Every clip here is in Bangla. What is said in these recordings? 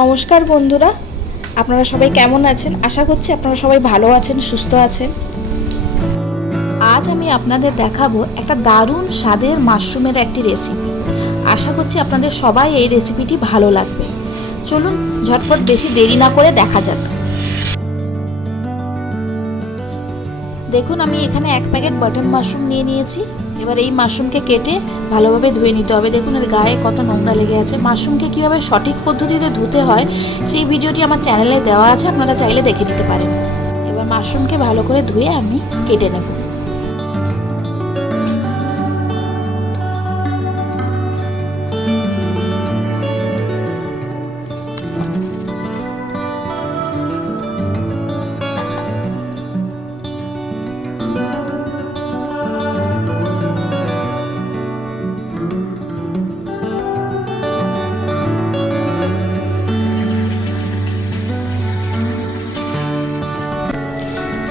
নমস্কার বন্ধুরা। আপনারা সবাই কেমন আছেন? আশা করছি আপনারা সবাই ভালো আছেন, সুস্থ আছেন। আজ আমি আপনাদের দেখাবো একটা দারুণ স্বাদের মাশরুমের একটি রেসিপি আশা করছি আপনাদের সবাই এই রেসিপিটি ভালো লাগবে। চলুন ঝটপট বেশি দেরি না করে দেখা যাক। দেখুন, আমি এখানে এক প্যাকেট বাটন মাশরুম নিয়ে নিয়েছি। এবার এই মাশরুমকে কেটে ভালোভাবে ধুয়ে নিতে হবে। দেখুন এর গায়ে কত নোংরা লেগে আছে। মাশরুমকে কীভাবে সঠিক পদ্ধতিতে ধুতে হয়, সেই ভিডিওটি আমার চ্যানেলে দেওয়া আছে। আপনারা চাইলে দেখে নিতে পারেন। এবার মাশরুমকে ভালো করে ধুয়ে আমি কেটে নেব।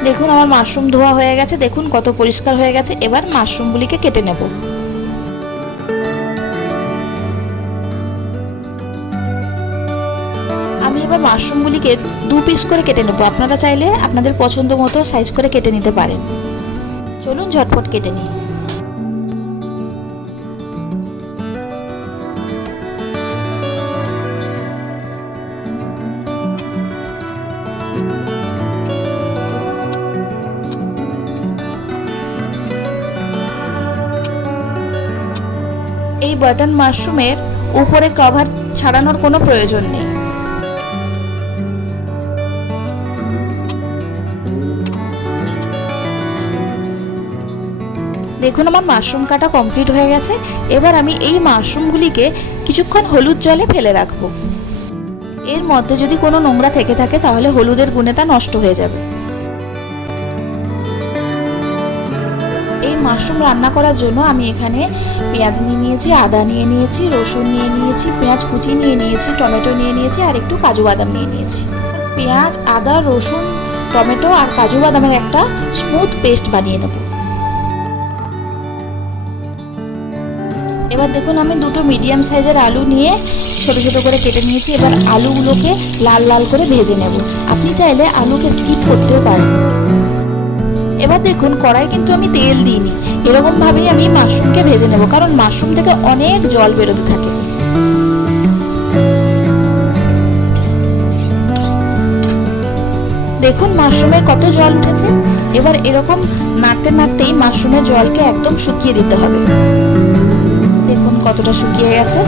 দেখুন, আমার মাশরুম ধোয়া হয়ে গেছে। দেখুন, কত পরিষ্কার হয়ে গেছে। এবার মাশরুমগুলিকে কেটে নেব। আমি এবার মাশরুমগুলিকে দু পিস করে কেটে নেব। আপনারা চাইলে আপনাদের পছন্দ মতো সাইজ করে কেটে নিতে পারেন। চলুন, ঝটপট কেটে নিই। এই বাটন মাশরুমের উপরে কভার ছাড়ানোর কোনো প্রয়োজন নেই। দেখুন আমার মাশরুম কাটা কমপ্লিট হয়ে গেছে। এবার আমি এই মাশরুমগুলিকে কিছুক্ষণ হলুদ জলে ফেলে রাখব। এর মধ্যে যদি কোনো নোংরা থেকে থাকে, তাহলে হলুদের গুণে তা নষ্ট হয়ে যাবে। মাশরুম রান্না করার জন্য আমি এখানে পেঁয়াজ নিয়ে নিয়েছি, আদা নিয়ে নিয়েছি, রসুন নিয়ে নিয়েছি, পেঁয়াজ কুচি নিয়ে নিয়েছি, টমেটো নিয়ে নিয়েছি আর একটু কাজু বাদাম নিয়ে নিয়েছি। পেঁয়াজ, আদা, রসুন, টমেটো আর কাজু বাদামের একটা স্মুথ পেস্ট বানিয়ে নেব। এবার দেখুন আমি দুটো মিডিয়াম সাইজের আলু নিয়ে ছোট ছোট করে কেটে নিয়েছি। এবার আলুগুলোকে লাল লাল করে ভেজে নেব। আপনি চাইলে আলুকে স্কিপ করতেও পারেন। এবার দেখুন, কড়াই কিন্তু আমি তেল দিইনি। এরকমভাবেই আমি মাশরুমকে ভেজে নেব, কারণ মাশরুম থেকে অনেক জল বেরোতে থাকে। দেখুন মাশরুমের কত জল উঠেছে। এবার এরকম নাড়তে নাড়তেই মাশরুমের জলকে একদম শুকিয়ে দিতে হবে। দেখুন, কতটা শুকিয়ে গেছে।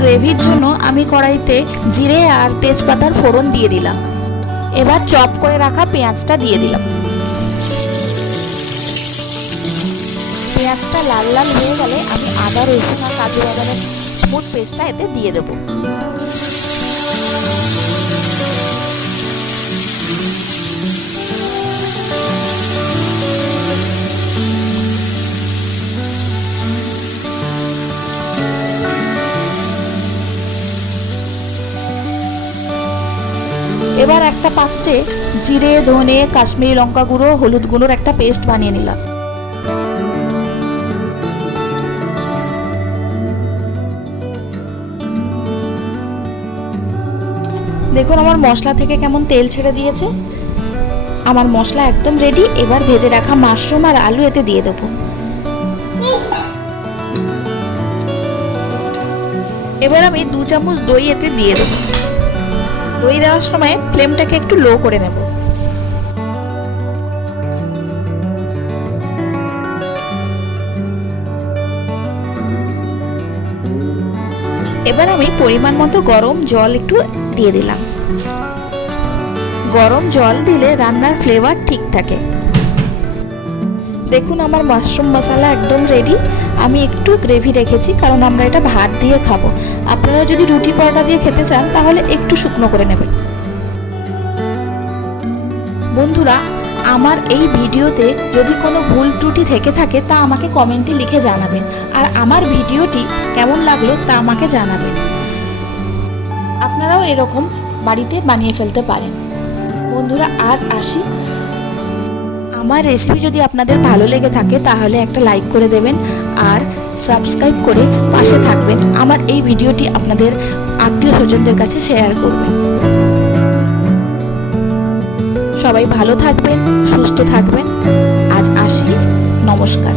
গ্রেভির জন্য আমি কড়াইতে জিরে আর তেজপাতার ফোড়ন দিয়ে দিলাম। এবার চপ করে রাখা পেঁয়াজটা দিয়ে দিলাম। পেঁয়াজটা লাল লাল হয়ে গেলে আমি আদা রসুন আর কাজু বাদামের স্মুথ পেস্টটা এতে দিয়ে দেবো। এবার একটা পাত্রে জিরে, ধনে, কাশ্মীরি লঙ্কা গুঁড়ো, হলুদ গুঁড়োর একটা পেস্ট বানিয়ে নিলাম। দেখুন আমার মশলা থেকে কেমন তেল ছেড়ে দিয়েছে। আমার মশলা একদম রেডি এবার ভেজে রাখা মাশরুম আর আলু এতে দিয়ে দেবো। এবার আমি দু চামচ দই এতে দিয়ে দেবো। দই দেওয়ার সময় ফ্লেমটাকে একটু লো করে নেব। এবার আমি পরিমাণ মতো গরম জল একটু দিয়ে দিলাম। গরম জল দিলে রান্নার ফ্লেভার ঠিক থাকে। দেখুন আমার মাশরুম মশলা একদম রেডি আমি একটু গ্রেভি রেখেছি, কারণ আমরা এটা ভাত দিয়ে খাব। আপনারা যদি রুটি পরোটা দিয়ে খেতে চান, তাহলে একটু শুকনো করে নেবেন। বন্ধুরা, আমার এই ভিডিওতে যদি কোনো ভুল ত্রুটি থেকে থাকে, তা আমাকে কমেন্টে লিখে জানাবেন। আর আমার ভিডিওটি কেমন লাগল, তা আমাকে জানাবেন। আপনারাও এরকম বাড়িতে বানিয়ে ফেলতে পারেন। বন্ধুরা, আজ আসি। আমার রেসিপি যদি আপনাদের ভালো লেগে থাকে, তাহলে একটা লাইক করে দেবেন আর সাবস্ক্রাইব করে পাশে থাকবেন। আমার এই ভিডিওটি আপনাদের আত্মীয় স্বজনদের কাছে শেয়ার করবেন। সবাই ভালো থাকবেন, সুস্থ থাকবেন। আজ আসি, নমস্কার।